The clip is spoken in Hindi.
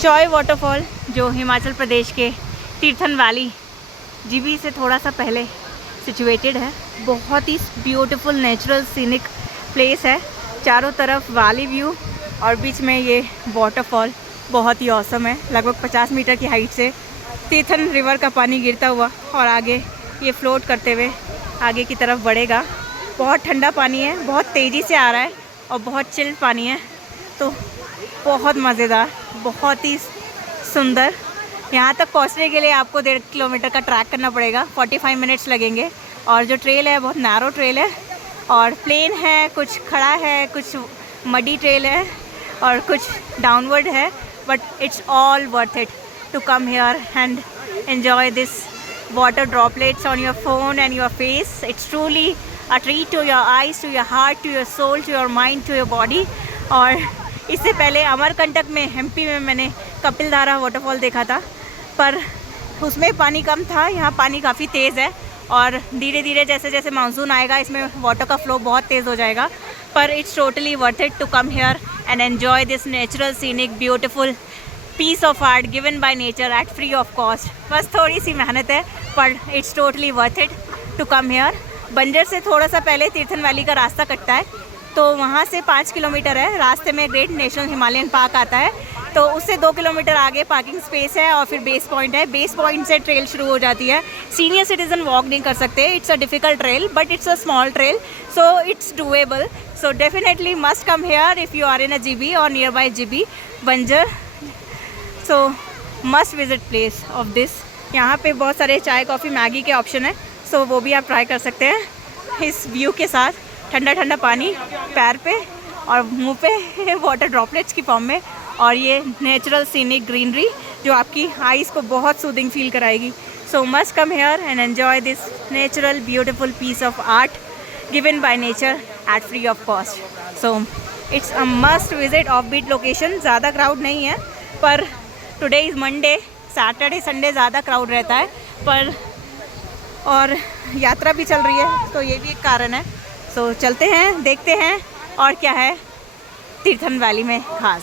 चॉय वाटरफॉल जो हिमाचल प्रदेश के तीर्थन वैली जीबी से थोड़ा सा पहले सिचुएटेड है। बहुत ही ब्यूटीफुल नेचुरल सीनिक प्लेस है, चारों तरफ वैली व्यू और बीच में ये वाटरफॉल बहुत ही औसम है। लगभग 50 मीटर की हाइट से तीर्थन रिवर का पानी गिरता हुआ और आगे ये फ्लोट करते हुए आगे की तरफ बढ़ेगा। बहुत ठंडा पानी है, बहुत तेज़ी से आ रहा है और बहुत चिल्ड पानी है, तो बहुत मज़ेदार, बहुत ही सुंदर। यहाँ तक पहुँचने के लिए आपको 1.5 किलोमीटर का ट्रैक करना पड़ेगा, 45 मिनट्स लगेंगे। और जो ट्रेल है बहुत नैरो ट्रेल है और प्लेन है, कुछ खड़ा है, कुछ मडी ट्रेल है और कुछ डाउनवर्ड है, but it's all worth it to come here and enjoy this water droplets on your phone and your face. It's truly a treat to your eyes, to your heart, to your soul, to your mind, to your body. और इससे पहले अमरकंटक में एमपी में मैंने कपिलधारा वाटरफॉल देखा था, पर उसमें पानी कम था। यहाँ पानी काफ़ी तेज़ है और धीरे धीरे जैसे जैसे मानसून आएगा इसमें वाटर का फ्लो बहुत तेज़ हो जाएगा। पर it's totally worth it to come here and enjoy this natural scenic beautiful piece of art given by nature at free of cost. बस थोड़ी सी मेहनत है, पर it's totally worth it to come here. Banjar से थोड़ा सा पहले तीर्थन वैली का रास्ता कटता है, तो वहाँ से 5 किलोमीटर है। रास्ते में ग्रेट नेशनल हिमालयन पार्क आता है, तो उससे 2 किलोमीटर आगे पार्किंग स्पेस है और फिर बेस पॉइंट है। बेस पॉइंट से ट्रेल शुरू हो जाती है। सीनियर सिटीजन वॉक नहीं कर सकते, it's a difficult trail, but it's a small trail, so it's doable. So definitely must come here if you are in a GB और nearby GB Banjar. So must visit place of this. यहाँ पे बहुत सारे चाय कॉफ़ी मैगी के ऑप्शन है, सो वो भी आप ट्राई कर सकते हैं इस व्यू के साथ। ठंडा ठंडा पानी पैर पे और मुंह पे वाटर ड्रॉपलेट्स की फॉर्म में, और ये नेचुरल सीनिक ग्रीनरी जो आपकी आईज़ को बहुत सूदिंग फील कराएगी। So must come here and enjoy this natural beautiful piece of art given by nature at free of cost. So it's a must visit. Off beat location, ज़्यादा क्राउड नहीं है, पर today is Monday, Saturday Sunday ज़्यादा क्राउड रहता है, पर और यात्रा भी चल रही है, तो ये भी एक कारण है। सो चलते हैं, देखते हैं और क्या है तीर्थन वैली में खास।